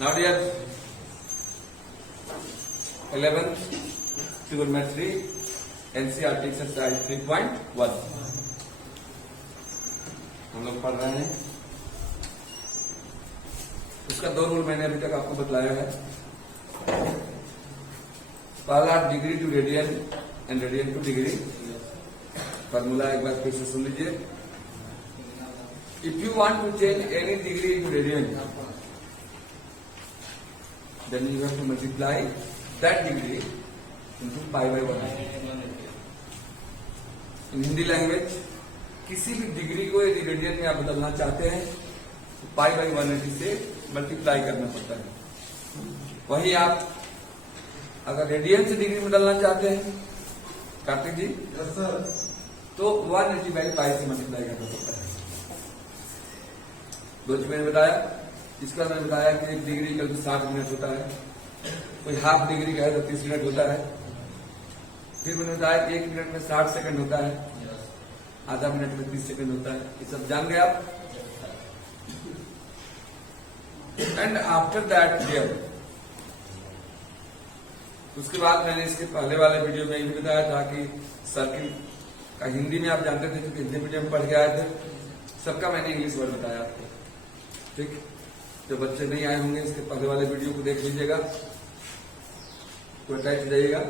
Now dear 11th trigonometry NCERT exercise 3.1 हम लोग पढ़ रहे हैं। उसका दो रूल मैंने अभी तक आपको बतलाया है। पहला degree to radian and radian to degree. Formula एक बार फिर से सुन लीजिए। If you want to change any degree to radian then you have to multiply that degree into pi by 180। in Hindi language किसी भी डिग्री को यदि रेडियन में आप बदलना चाहते हैं तो पाई बाई 180 से मल्टीप्लाई करना पड़ता है। वही आप अगर रेडियन से डिग्री बदलना चाहते हैं कार्तिक जी तो 180 बाई पाई से मल्टीप्लाई करना पड़ता है। दो मैंने बताया। इसका मैंने बताया कि एक डिग्री का 60 मिनट होता है, कोई हाफ डिग्री का है तो 30 मिनट होता है। फिर मैंने बताया कि 1 मिनट में 60 सेकंड होता है, आधा मिनट में 30 सेकंड होता है। ये सब जान गए आप। एंड आफ्टर दैट हियर उसके बाद मैंने इसके पहले वाले वीडियो में ये भी बताया था कि सर्किल का हिंदी में आप जानते थे क्योंकि हिंदी मीडियम में पढ़ के आए थे। सबका मैंने इंग्लिश वर्ड बताया आपको। ठीक, जो बच्चे नहीं आए होंगे इसके पहले वाले वीडियो को देख लीजिएगा तो अटैच हो जाइएगा।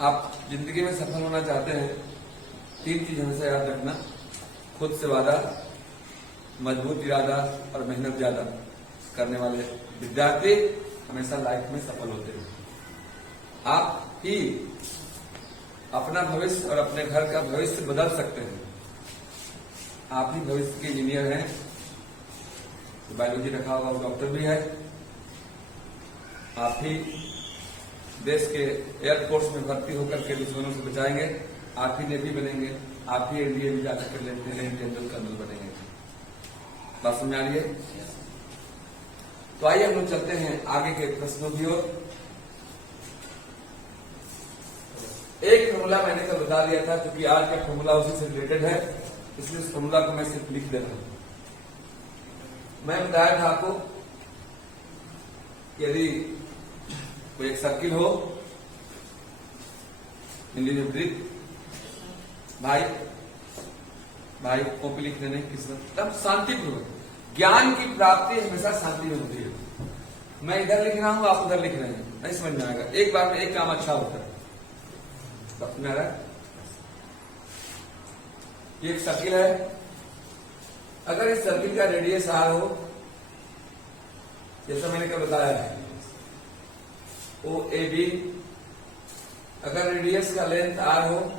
आप जिंदगी में सफल होना चाहते हैं 3 चीज हमेशा याद रखना। खुद से वादा, मजबूत इरादा और मेहनत ज्यादा करने वाले विद्यार्थी हमेशा लाइफ में सफल होते हैं। आप ही अपना भविष्य और अपने घर का भविष्य बदल सकते हैं। आप ही भविष्य के इंजीनियर हैं, बायोलॉजी रखा हुआ डॉक्टर भी है। आप ही देश के एयरफोर्स में भर्ती होकर के दुश्मनों से बचाएंगे। आप ही नेवी बनेंगे। आप ही एनडीए में जाकर के लेफ्टिनेंट जनरल कर्नल बनेंगे। बात समझ आ रही है? तो आइए हम लोग चलते हैं आगे के प्रश्नों की ओर। एक फॉर्मूला मैंने कल बता दिया था क्योंकि आज का फॉर्मूला उसी से रिलेटेड है, इसलिए उस फॉर्मूला को मैं सिर्फ लिख दे रहा हूं। मैं बताया था आपको यदि कोई एक सर्किल हो, हिंदी में वृत्त, भाई कॉपी लिख देने किस्मत तब शांतिपूर्वक। ज्ञान की प्राप्ति हमेशा शांति में होती है। मैं इधर लिख रहा हूं, आप उधर लिख रहे हैं, नहीं समझ में आएगा। एक बार में एक काम अच्छा होता है। समझ में आ रहा है? ये एक सर्किल है। अगर इस सर्किल का रेडियस आर हो, जैसा मैंने कल बताया है ओ ए बी, अगर रेडियस का लेंथ आर हो,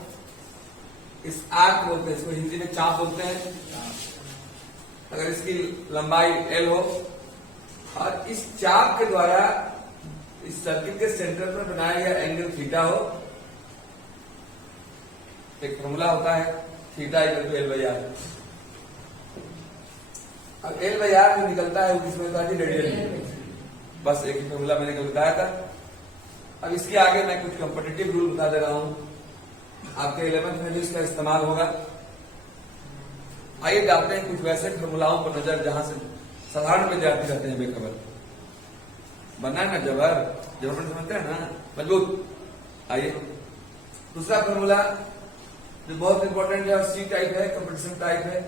इस आर को बोलते हैं, इसको हिंदी में चाप बोलते हैं। अगर इसकी लंबाई एल हो और इस चाप के द्वारा इस सर्किल के सेंटर पर बनाया गया एंगल थीटा हो, एक फॉर्मूला होता है theta equal to L by R. अब एल बाई आर जो निकलता है वो किसमें होता है? रेडियन। बस एक ही फॉर्मूला मैंने कल बताया था। अब इसके आगे मैं कुछ कॉम्पिटिटिव रूल बता दे रहा हूं, आपके 11th में भी इसका इस्तेमाल होगा। आइए डालते हैं कुछ वैसे फॉर्मूलाओं पर नजर जहां से साधारण विद्यार्थी रहते हैं बेखबर। बनना है ना जबर समझते हैं ना, मजबूत। आइए दूसरा फॉर्मूला जो बहुत इंपॉर्टेंट है और सी टाइप है, कंपटीशन टाइप है।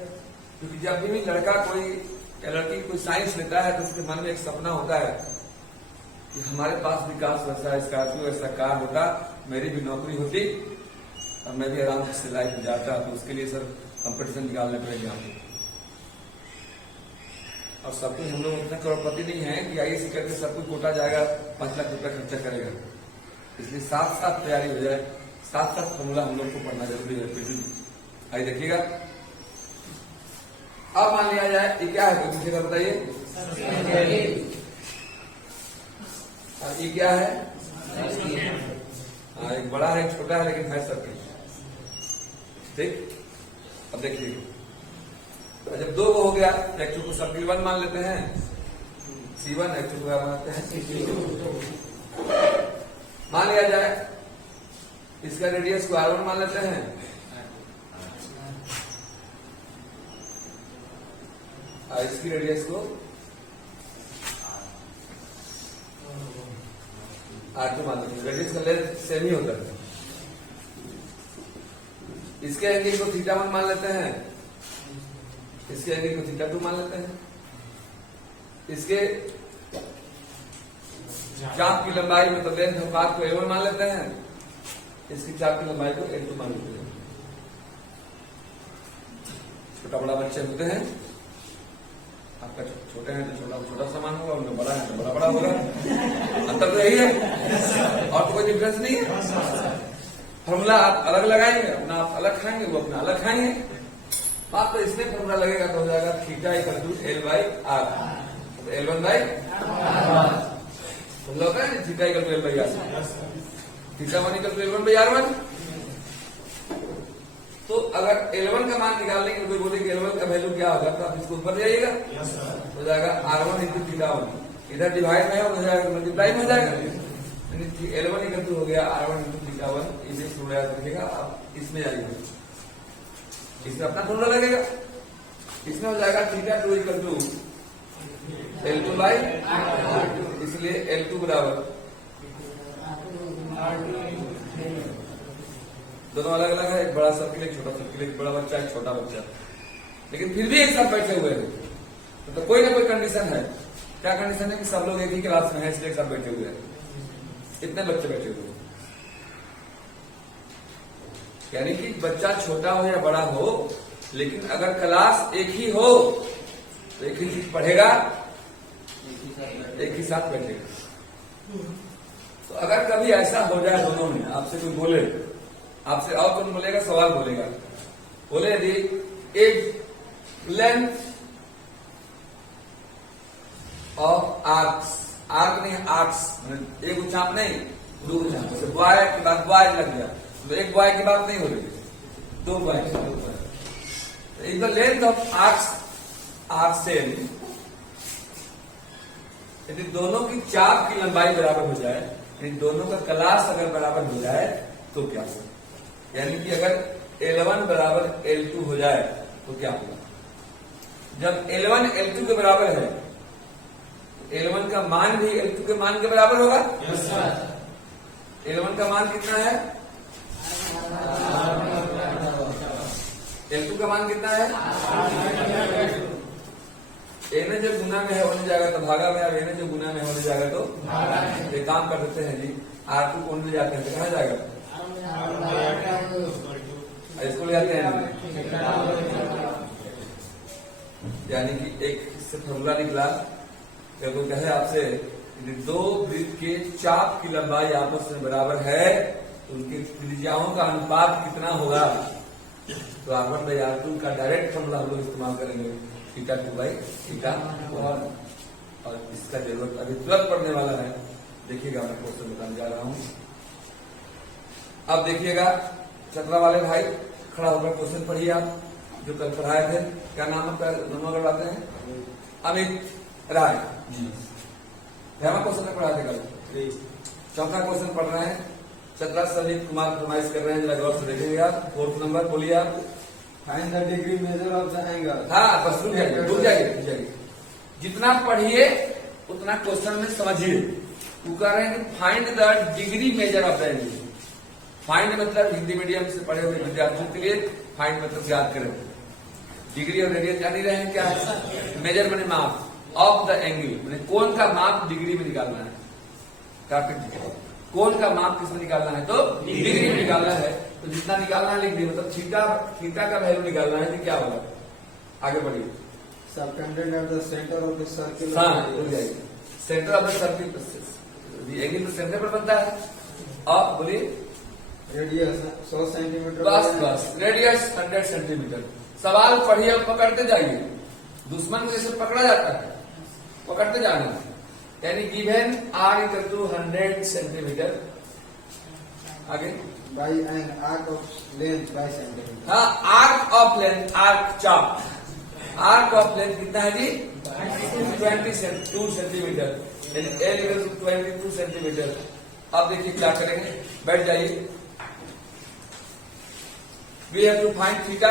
क्योंकि जब भी लड़का कोई या लड़की कोई साइंस लेता है तो उसके मन में एक सपना होता है कि हमारे पास विकास वैसा स्कॉर्पियो ऐसा कार होता, मेरी भी नौकरी होती और मैं भी आराम से लाइफ गुजारता। तो उसके लिए सर कंपटीशन निकालने पड़ेगा। और सब कुछ हम लोग उतना करोड़पति नहीं है कि आईएएस करके सब कुछ कोटा जाएगा, 5 लाख रुपया खर्चा करेगा। इसलिए साथ साथ तैयारी हो जाए, साथ साथ फॉर्मूला हम लोग को पढ़ना जरूरी है। आइए देखिएगा। अब मान लिया जाए ये क्या है, कोई पूछेगा बताइए। ये क्या है? एक बड़ा है, एक छोटा है, लेकिन है सर्किल। ठीक, अब देखिए जब 2 हो गया तो एक को सर्किल 1 मान लेते हैं C1, एक को बनाते हैं C2। मान लिया जाए इसका रेडियस को R1 मान लेते हैं इसकी रेडियस को R2 मान लेते हैं, रेडियस का लेंथ सेम ही होता है। इसके एंगल को θ1 मान लेते हैं, इसके एंगल को θ2 मान लेते हैं, इसके चाप की लंबाई मतलब लेंथ ऑफ पाथ को L1 मान लेते हैं, इसकी चाप की लंबाई को L2 मान लेते हैं। छोटा बड़ा बच्चे होते हैं, आपका छोटे हैं तो छोटा छोटा सामान होगा, उनका बड़ा है तो बड़ा बड़ा होगा। अंतर तो यही है, और तो कोई डिफरेंस नहीं है। फॉर्मूला आप अलग लगाएंगे, अपना आप अलग खाएंगे, वो अपना अलग खाएंगे। बात तो इसमें फॉर्मूला लगेगा तो हो जाएगा θ = L/R, तो L1/R फॉर्मूला होता है θ = L/R, θ1 = L1/R1। तो अगर L1 का मान निकालने के लिए कोई बोले कि L1 का वैल्यू क्या होगा, तो आप इसको ऊपर जाइएगा, हो जाएगा R1 × θ1, इधर डिवाइड में हो जाएगा, मल्टीप्लाई में हो जाएगा। L1 = हो गया R1 × θ1, इसे थोड़ा याद रखिएगा। आप इसमें आइएगा, इसमें अपना फॉर्मूला लगेगा, इसमें हो जाएगा θ2 = L2/R2, इसलिए L2 बराबर दोनों अलग अलग है, एक बड़ा सर्किल एक छोटा सर्किल, एक बड़ा बच्चा एक छोटा बच्चा, लेकिन फिर भी एक साथ बैठे हुए हैं। तो कोई ना कोई कंडीशन है। क्या कंडीशन है कि सब लोग एक ही क्लास में है, इसलिए एक साथ बैठे हुए हैं, इतने बच्चे बैठे हुए हैं। यानी कि बच्चा छोटा हो या बड़ा हो, लेकिन अगर क्लास एक ही हो तो एक ही चीज पढ़ेगा, एक ही साथ बैठेगा। तो अगर कभी ऐसा हो जाए दोनों में, आपसे कोई बोले, आपसे और कौन बोलेगा, सवाल बोलेगा, बोले यदि एक लेंथ ऑफ आर्क्स, आर्क नहीं आर्क्स, एक चाप नहीं दो चाप, बॉय की बात बॉय लग गया तो एक बॉय की बात नहीं हो रही, दो बॉय की बात। If the length of arcs are same, यदि दोनों की चाप की लंबाई बराबर हो जाए, यदि दोनों का क्लास अगर बराबर हो जाए तो क्या होगा? यानी कि अगर L1 बराबर L2 हो जाए तो क्या होगा? जब L1 L2 के बराबर है, L1 का मान भी L2 के मान के बराबर होगा। L1 का मान कितना है? L2 का मान कितना है? ए ने जब गुना में है होने जाएगा तो भागा में, अब ए ने जो गुना में होने जाएगा तो एक काम कर देते हैं जी, R2 को ले जाते हैं तो कहाँ जाएगा? इसको ले जाते हैं। यानी कि एक इससे फॉर्मूला निकला, जब वो कहे आपसे दो वृत्त के चाप की लंबाई आपस में बराबर है तो उनकी त्रिज्याओं का अनुपात कितना होगा? तो R1/R2 का डायरेक्ट फॉर्मूला हम लोग इस्तेमाल करेंगे, θ2/θ1, और इसका जरूरत अभी तुरंत पड़ने वाला है। देखिएगा, मैं क्वेश्चन बताने जा रहा हूं। अब देखिएगा, चतरा वाले भाई खड़ा होकर क्वेश्चन पढ़िए आप, जो कल पढ़ाए थे। क्या नाम है? दोनों अगर बातें हैं, अमित राय जी, क्वेश्चन पढ़ाए थे कल। चौथा क्वेश्चन पढ़ रहे हैं, चतरा संदीप कुमार फरमाइश कर रहे हैं, जरा गौर से देखेंगे आप। 4th नंबर बोलिए आप। Find the degree measure of the angle. हाँ, बस रुक जाइए। जितना पढ़िए उतना क्वेश्चन में समझिए। वो कह रहे हैं कि find the degree measure of the angle. Find मतलब हिंदी मीडियम से पढ़े हुए विद्यार्थियों के लिए फाइंड मतलब याद करें। डिग्री और रेडियन जान ही रहे हैं क्या है? मेजर मैंने माप, ऑफ द एंगल मैंने कोण का माप डिग्री में निकालना है। कोण का माप किसमें निकालना है? तो डिग्री में निकालना है। तो जितना निकालना है लिख दिए, मतलब थीटा का वैल्यू निकालना है कि क्या होगा? आगे बढ़िए। Subtended at the centre of the circle. हाँ, भूल जाइए, centre of the circle angle तो सेंटर पर बनता है। अब बोलिए रेडियस 100 सेंटीमीटर। बस रेडियस 100 सेंटीमीटर। सवाल पढ़िए और पकड़ते जाइए। दुश्मन को जैसे पकड़ा जाता है, पकड़ते जाना। यानी गिवन R = 100 सेंटीमीटर। आगे by and arc of length by centimetre. हाँ, आर्क ऑफ लेंथ, आर्क चाप, आर्क ऑफ लेंथ कितना है जी? 22 सेंटीमीटर। L = 22 centimetre. अब देखिए क्या करेंगे, बैठ जाइए। We have to find theta.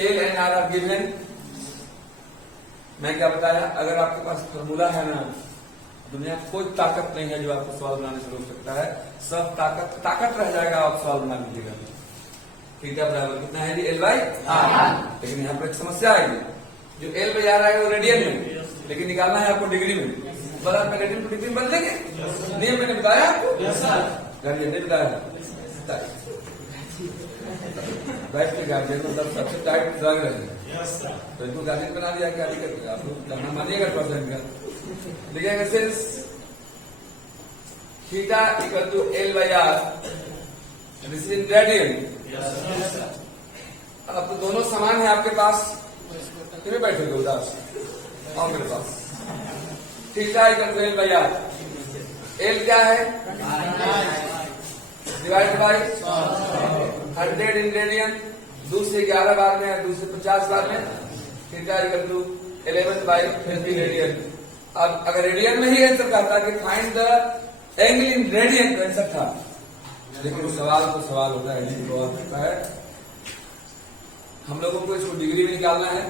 L and R are given. मैं क्या बताया, अगर आपके पास फॉर्मूला है ना, दुनिया में कोई ताकत नहीं है जो आपको सवाल बनाने से रोक सकता है। सब ताकत रह जाएगा, आप सवाल बना लीजिएगा। थीटा बराबर कितना है जी? L by are. लेकिन यहाँ पर एक समस्या आएगी, जो एल बाई आर आएगा वो रेडियन में, लेकिन निकालना है आपको डिग्री में। बड़ा नेगेटिव टू डिग्री में बदलेंगे, नियम मैंने बताया आपको, गार्जियन ने बताया। बैठ के गार्जियन मतलब सबसे टाइट लग रहे हैं, तो इनको गार्जियन बना दिया, क्या दिक्कत है? आप लोग जानना मानिएगा परसेंट का। लिखेंगे since theta equal to L by R, this is in radian. अब तो दोनों समान है आपके पास, फिर बैठोगे उदास और मेरे पास। Theta equal to L by r, l क्या है? डिवाइड बाई 100 इन रेडियन, 2 से 11 बार में, 2 से 50 बार में। Theta equal to 11 by 50 radian. अब अगर रेडियन में ही आंसर था कि find the angle in radian, तो आंसर था, लेकिन वो सवाल तो सवाल होता है, नहीं तो होता है। हम लोगों को इसको डिग्री में निकालना है,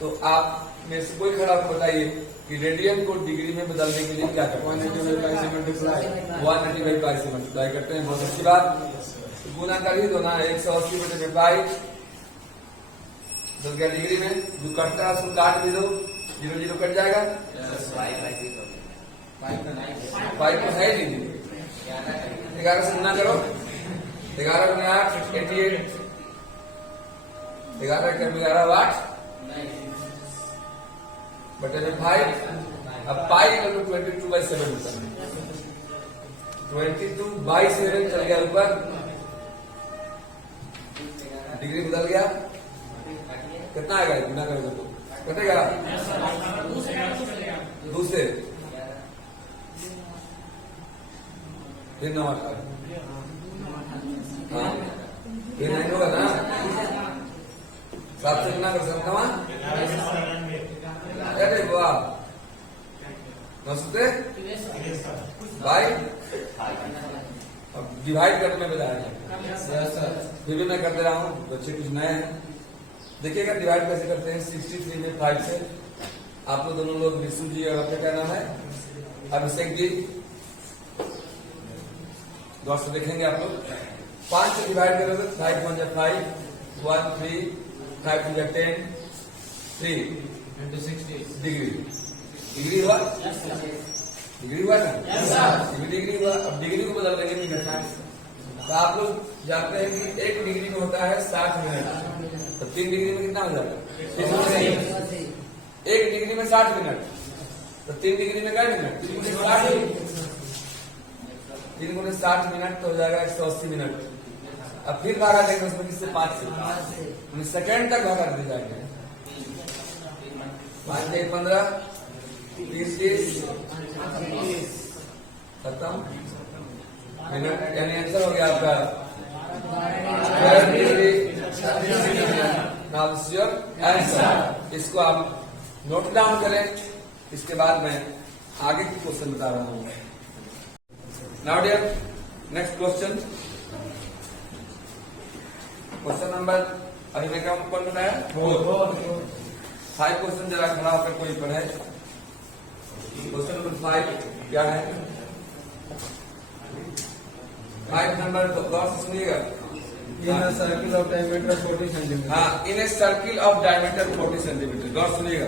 तो आप में से कोई खड़ा होकर बताइए कि रेडियन को डिग्री में बदलने के लिए क्या करते हैं? 185 बाई से मल्टीप्लाई करते हैं। बहुत अच्छी बात, गुना कर ही दो ना, 180 बटे में पाई तो क्या डिग्री में जो कटता है उसको काट भी दो, 0 0 कट जाएगा। 5 तो है नहीं, 11 से गुना करो, 11 गुना 8 88, 11 के 11 वाट बटे में 5। अब पाई इक्वल टू 22 बाई 7 होता है, 22 बाई 7 चल गया ऊपर, डिग्री बदल गया, कितना आएगा? गुना करोगे तो कटेगा, दूसरे फिर 9 हाँ फिर 9 होगा ना, 7 से गुना कर सकता हूँ। अरे वाह, नमस्ते भाई। अब डिवाइड करने में बताया, फिर भी मैं कर दे रहा हूँ, बच्चे कुछ नए हैं। देखिएगा डिवाइड कैसे करते हैं। 63 में 5 से, आप लोग दोनों लोग विशु जी और आपका क्या नाम है? अभिषेक जी, गौर से देखेंगे आप लोग। 5 से डिवाइड करोगे, 5 1 जा 5, 1 3, 5 2 जा 10, 3 into 60 डिग्री। डिग्री हुआ? डिग्री हुआ ना? डिग्री हुआ। अब डिग्री को बदल देंगे नहीं करना है, तो आप लोग जानते हैं कि 1 डिग्री में होता है 60 मिनट, तो 3 डिग्री में कितना हो जाएगा? 1 डिग्री में 60 मिनट, तो 3 डिग्री में क्या मिनट? 3 गुणे 60 मिनट तो हो जाएगा 180 मिनट। अब फिर भागा देंगे उसमें किससे? 5 से, सेकेंड तक भागा दे जाएंगे। 5 से 15, 30 खत्म मिनट, यानी आंसर हो गया आपका 12 degree. Now this is your answer. इसको आप नोट डाउन करें, इसके बाद मैं आगे की क्वेश्चन बता रहा हूँ। Now dear next question, question number अभी मैं क्या कौन बताया? 5 क्वेश्चन जरा खड़ा होकर कोई पढ़े। क्वेश्चन नंबर 5 क्या है? 5 नंबर गौर से सुनिएगा। In a circle of diameter 40 centimetre. हाँ, in a circle of diameter 40 centimetre. गौर सुनिएगा,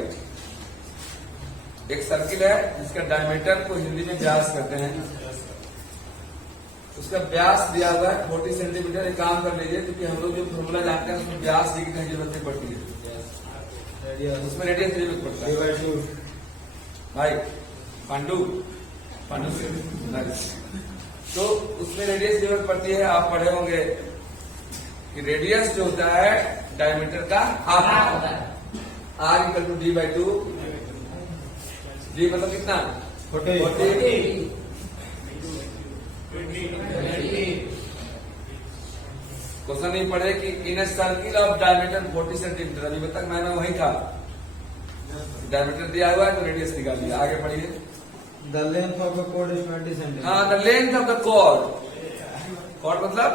एक सर्किल है जिसका डायमीटर को हिंदी में व्यास कहते हैं। उसका व्यास दिया हुआ है 40 सेंटीमीटर। एक काम कर लीजिए, क्योंकि हम लोग जो फॉर्मूला जानते हैं उसमें व्यास लिखने की जरूरत नहीं पड़ती है, उसमें रेडियस की जरूरत पड़ता है। भाई पांडु तो उसमें रेडियस की जरूरत पड़ती है। आप पढ़े होंगे कि रेडियस जो होता है डायमीटर का हाफ होता है। R equal to D by 2। D मतलब कितना? 40। क्वेश्चन नहीं पढ़े कि in a circle of diameter 40 centimetre. अभी तक मैंने वही था, डायमीटर दिया हुआ है तो रेडियस निकाल लिया। आगे पढ़िए। The length of the chord is 20 centimetre. हाँ, the length of the chord. Chord मतलब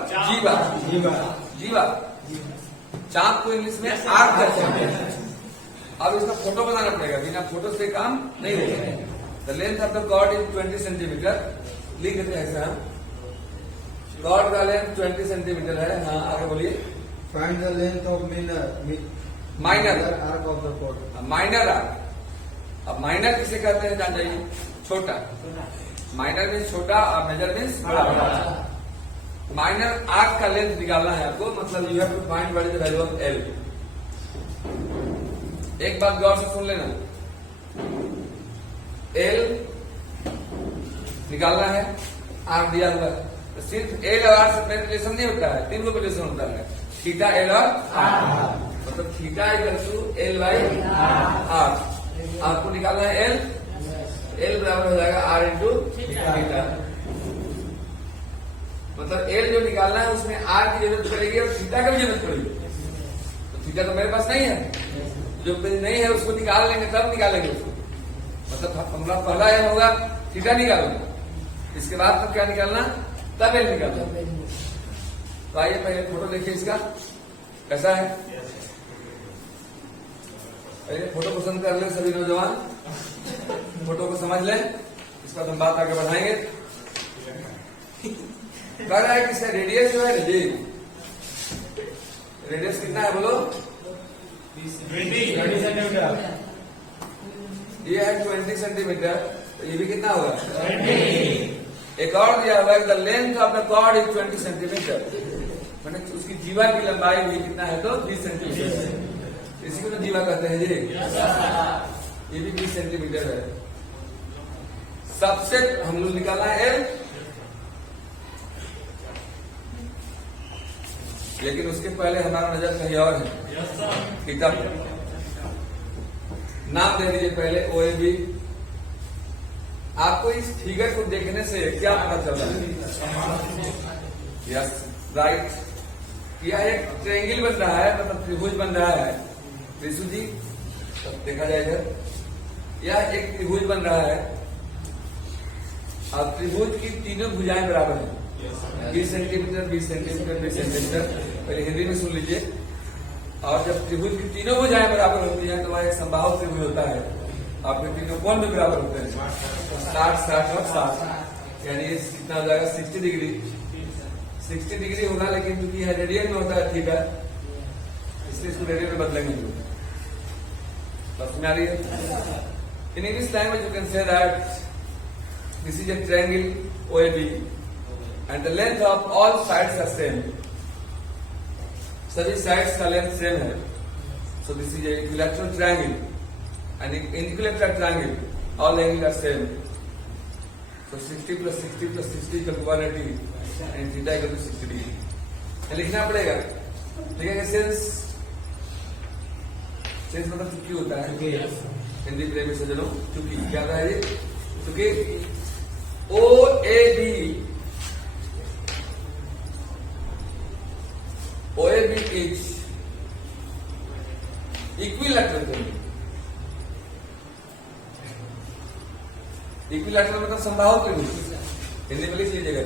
जीवा। चाप को इंग्लिश में आर्क कहते हैं। अब इसका फोटो बनाना पड़ेगा, बिना फोटो से काम नहीं होगा। The length of the chord is 20 centimetre. लिख देते हैं ऐसा, कॉर्ड का लेंथ 20 सेंटीमीटर है। हाँ आगे बोलिए। Find the length of minor arc of the code. Minor arc. अब माइनर किसे कहते हैं जान जाइए, छोटा। माइनर मीन्स छोटा और मेजर मीन्स बड़ा। माइनर आर्क का लेंथ निकालना है आपको, मतलब you have to find what is the value of L. एक बात गौर से सुन लेना, एल निकालना है, आर दिया हुआ है, तो सिर्फ एल और आर से रिलेशन नहीं होता है, तीन को रिलेशन होता है, थीटा एल और आर। मतलब theta equal to L by R. आपको निकालना है एल, एल बराबर हो जाएगा आर इंटू थीटा। मतलब एल जो निकालना है उसमें आर की जरूरत पड़ेगी और थीटा की भी जरूरत पड़ेगी। तो थीटा तो मेरे पास नहीं है, जो नहीं है उसको निकाल लेंगे, तब निकालेंगे उसको। मतलब हमारा पहला एल होगा थीटा निकालना, इसके बाद तो क्या निकालना, तब एल निकालना। तो आइए पहले फोटो देखिए इसका कैसा है। पहले फोटो पसंद कर ले सभी नौजवान, फोटो को समझ लें, इसके बाद हम बात आगे बढ़ाएंगे। कह रहा है कि इसका रेडियस जो है जी, रेडियस कितना है बोलो? 20 सेंटीमीटर। ये है 20 सेंटीमीटर, तो ये भी कितना होगा? 20। एक और दिया हुआ है the length of the chord is 20 centimetre, मैंने उसकी जीवा की लंबाई भी कितना है तो 20 सेंटीमीटर। इसी को तो जीवा कहते हैं जी। ये भी 20 सेंटीमीटर है। सबसे हम लोग निकालना है एल, लेकिन उसके पहले हमारा नजर कहीं और है, थीटा। नाम दे दीजिए पहले ओ ए बी। आपको इस फिगर को देखने से क्या पता चल रहा है? यस राइट, यह एक ट्रायंगल बन रहा है, मतलब त्रिभुज बन रहा है। त्रिशु जी देखा जाए इधर, यह एक त्रिभुज बन रहा है। अब त्रिभुज की तीनों भुजाएं बराबर है, 20 सेंटीमीटर 20 सेंटीमीटर 20 सेंटीमीटर। पहले हिंदी में सुन लीजिए। और जब त्रिभुज की तीनों भुजाएं बराबर होती हैं तो वह एक समबाहु त्रिभुज होता है, और फिर तीनों कोण भी बराबर होते हैं, 60 60 और 60। यानी ये कितना हो जाएगा? 60 डिग्री। 60 डिग्री होगा, लेकिन क्योंकि यह रेडियन में होता है थीटा, इसलिए इसको रेडियन में बदलेंगे। समझ में आ रही है? In English language you can say that this is a triangle OAB and the length of all sides are same. सभी साइड्स का लेंथ सेम है। So this is a equilateral triangle and in equilateral triangle all angles are same. So 60 plus 60 plus 60 equal to 180 and theta equal to 60 degree. लिखना पड़ेगा, लिखेंगे sense. Sense मतलब चुकी होता है हिंदी प्रेमी सज्जनों, चुकी क्या होता है जी? चुकी OAB is equilateral triangle। Equilateral मतलब समबाहु त्रिभुज, हिंदी में लिख लीजिएगा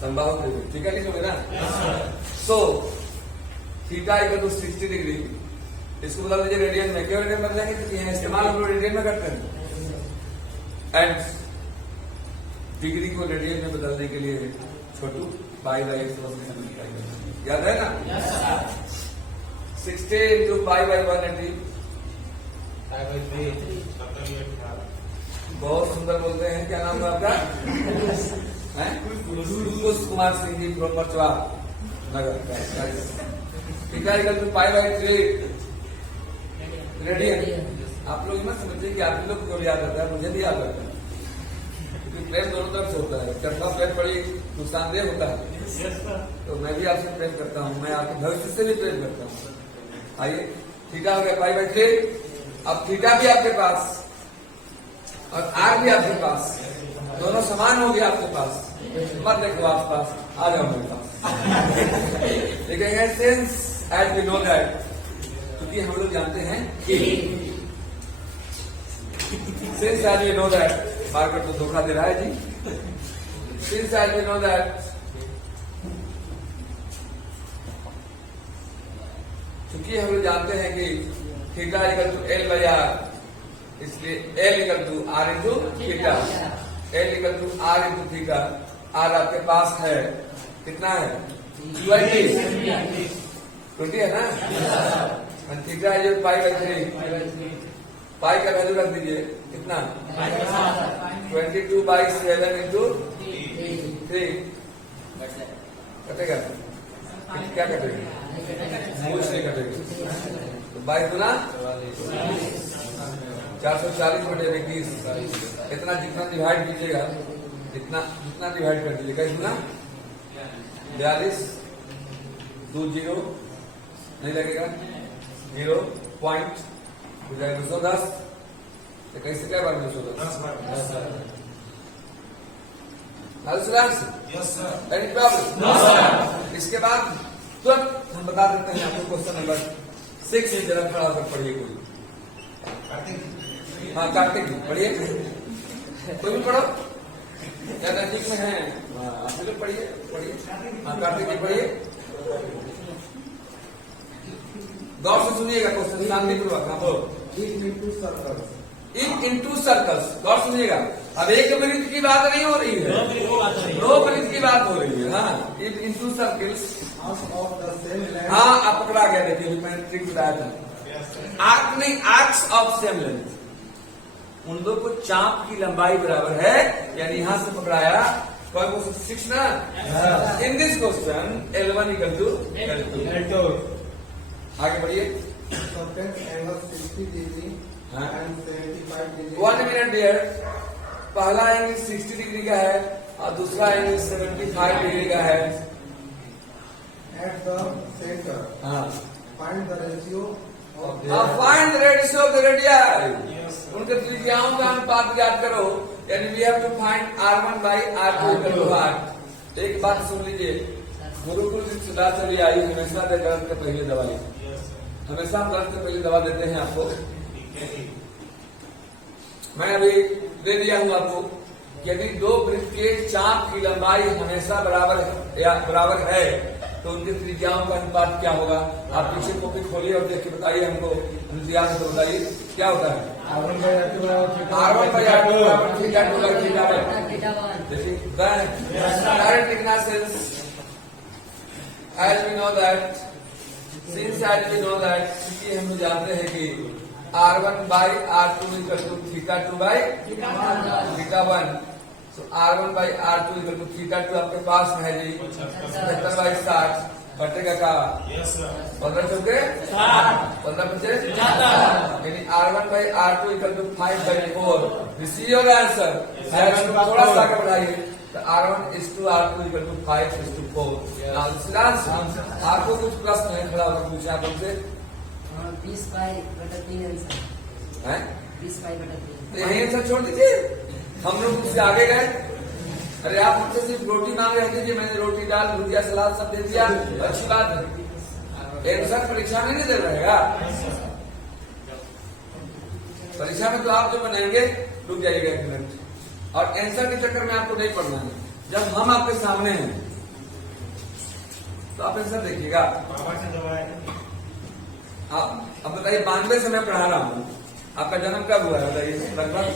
समबाहु त्रिभुज, ठीक है? लिखोगे ना? So theta equal to 60 degree, इसको बदल दीजिए रेडियन में। क्यों रेडियन बदलेंगे? क्योंकि यहाँ इस्तेमाल हम लोग रेडियन में करते हैं। एंड डिग्री को रेडियन में बदलने के लिए छोटू पाई बाई याद है ना? 60 इंटू पाई बाई 180। बहुत सुंदर बोलते हैं, क्या नाम है आपका? Kush Kumar Singh ji from Parchawa Nagar. Theta equal to pi by 3 radian. आप लोग मत समझिए कि आप लोग को याद रहता है, मुझे भी याद रहता है, क्योंकि प्रेम दोनों तरफ से होता है। तरफा प्रेम बड़ी नुकसानदेह होता है, तो मैं भी आपसे प्रेम करता हूँ, मैं आपके भविष्य से भी प्रेम करता हूँ। आइए, थीटा हो गया पाई बाई 3। अब थीटा भी आपके पास और आर भी आपके पास, दोनों समान हो गया आपके पास। मत देखो आस पास, आ जाओ मेरे पास। लिखेंगे since as we know that, क्योंकि हम लोग जानते हैं कि since as we know that, market तो धोखा दे रहा है जी। Since as we know that, क्योंकि हम लोग जानते हैं कि theta equal to L by r इसलिए L equal to R into theta, L equal to R into theta. R आपके पास है, कितना है 20 है ना, थीटा है जो पाई/3, पाई का वैल्यू रख दीजिए कितना 22/7 इंटू 3 कटेगा, क्या कटेगा, कुछ नहीं कटेगा। तो 22 गुना 440/21, इतना जितना डिवाइड कीजिएगा जितना डिवाइड कर दीजिएगा, इतना 42 2 0 नहीं लगेगा, 0 पॉइंट हो जाएगा 210। तो कैसे क्या बार 210 एनी प्रॉब्लम। इसके बाद तुरंत हम बता देते हैं आपको क्वेश्चन नंबर 6 में जरा खड़ा होकर पढ़िए कोई। हाँ कार्तिक जी पढ़िए, कोई भी पढ़ो, क्या नजदीक में है आप लोग पढ़िए। हाँ कार्तिक जी पढ़िए, गौर से सुनिएगा क्वेश्चन, शांतिपूर्वक। हाँ बोलो। इनटू सर्कल्स, गौर सुनिएगा। अब एक वृत्त की बात नहीं हो रही है, 2 वृत्त की बात हो रही है। हाँ इनटू सर्कल्स, हाँ आप पकड़ा गया, देखिए मैंने ट्रिक बताया था। आर्क नहीं, आर्क्स ऑफ सेम लेंथ, उन दो को चाप की लंबाई बराबर है, यानी यहां से पकड़ाया। क्वेश्चन 6 ना, in this question L1 equal to L2। आगे बढ़िए। वन मिनट डियर, पहला एंगल 60 डिग्री का है और दूसरा एंगल 75 डिग्री का है। At the center, हाँ find the ratio of find the radius of the radii, उनके त्रिज्याओं का अनुपात ज्ञात करो, यानी we have to find R1/R2 equal to R। एक बात सुन लीजिए, गुरुकुल से सुधा चली आई, हमेशा दर्द के पहले दवाई, हमेशा दर्द के पहले दवा देते हैं आपको। मैं अभी दे दिया हूं आपको, यदि 2 वृत्त के चाप की लंबाई हमेशा बराबर है तो उनकी त्रिज्याओं का अनुपात क्या होगा। आप पीछे कॉपी खोलिए और देख के बताइए हमको, ध्यान से बताइए क्या होता है। R1/R2 डायरेक्ट इग्नासेंस, as we know that, since as we know that, क्योंकि हम जानते हैं कि R1/R2 इक्वल टू θ2/θ1। तो R1/R2 इक्वल टू θ2 आपके पास है जी 75/60, कटेगा का 15 चौके 15 बचे, यानी R1/R2 equal to 5/4। This is your answer. थोड़ा सा आगे बढ़ाइए, तो R1:R2 इक्वल टू 5:4। आपको कुछ प्रश्न है, खड़ा होकर पूछे आप हमसे। 20/3 है 20/3। यही आंसर छोड़ दीजिए, हम लोग उससे आगे गए। अरे आप हमसे सिर्फ रोटी मांग रहे थे, मैंने रोटी दाल भुजिया सलाद सब दे दिया, अच्छी बात है। आंसर परीक्षा में नहीं दे रहेगा, परीक्षा में तो आप जो बनाएंगे, रुक जाइएगा 1 मिनट, और आंसर के चक्कर में आपको नहीं पढ़ना है। जब हम आपके सामने हैं तो आप आंसर देखिएगा। आप अब बताइए, 92 से मैं पढ़ा रहा हूँ, आपका जन्म कब हुआ है बताइए, लगभग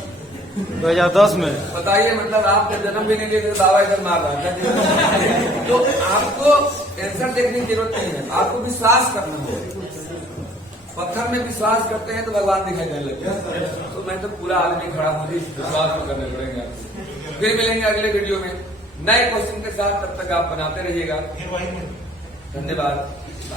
2010 में। बताइए, मतलब आपका जन्म भी नहीं देते, बाबा इधर मार रहा है। तो आपको आंसर देखने की जरूरत नहीं है, आपको विश्वास करना है। पत्थर में विश्वास करते हैं तो भगवान दिखाई देने लगते हैं। तो मैं तो पूरा आदमी खड़ा हूँ जी, विश्वास तो करने पड़ेंगे आपको। फिर मिलेंगे अगले वीडियो में नए क्वेश्चन के साथ, तब तक आप बनाते रहिएगा। धन्यवाद।